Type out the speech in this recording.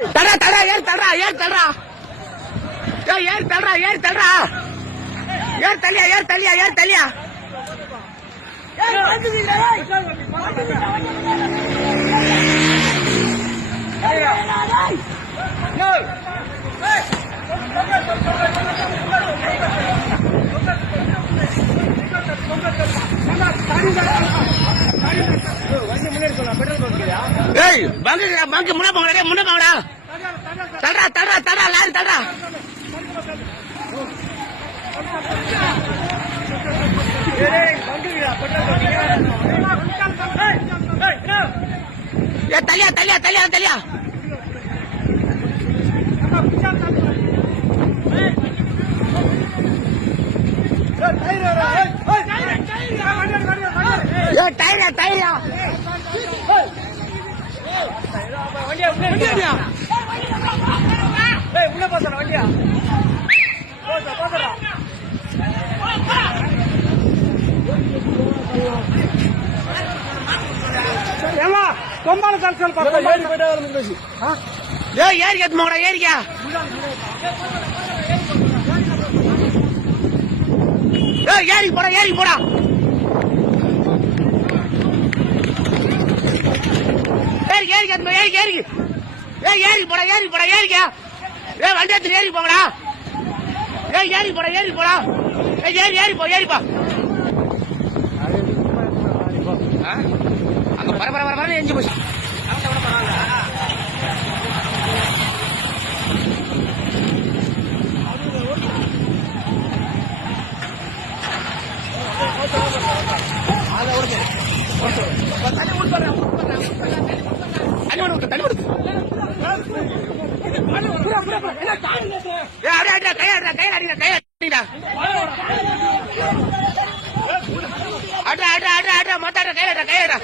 தடா தடா ஏறு தடா ஏறு தடா ஏறு தடா ஏறு தடா ஏறு தள்ளியா ஏறு தள்ளியா ஏறு தள்ளியா பங்கு முன்ன போங்கடா முன்ன போங்கடா தடா தடா தடா லாரி தடா தலியா தலியா தலியா தலியா டயரா டயரா வண்டியா உள்ள பாசற வண்டியா ஏமா கொம்பால கல்சல் பாக்க ஏறி போய்டா வந்து ஏறி ஏத்து மோடா ஏறியா ஏறி போடா ஏறி போடா ஏறி ஏறி ஏறி ஏறி ஏறி போடா ஏறி போடா ஏறிக்கா வண்டி எடுத்து ஏறி போங்கடா ஏறி போடா ஏறி போடா ஏறி ஏறி போ ஏறி போ அங்க பரபர பரபர எஞ்சி போச்சு கையாடா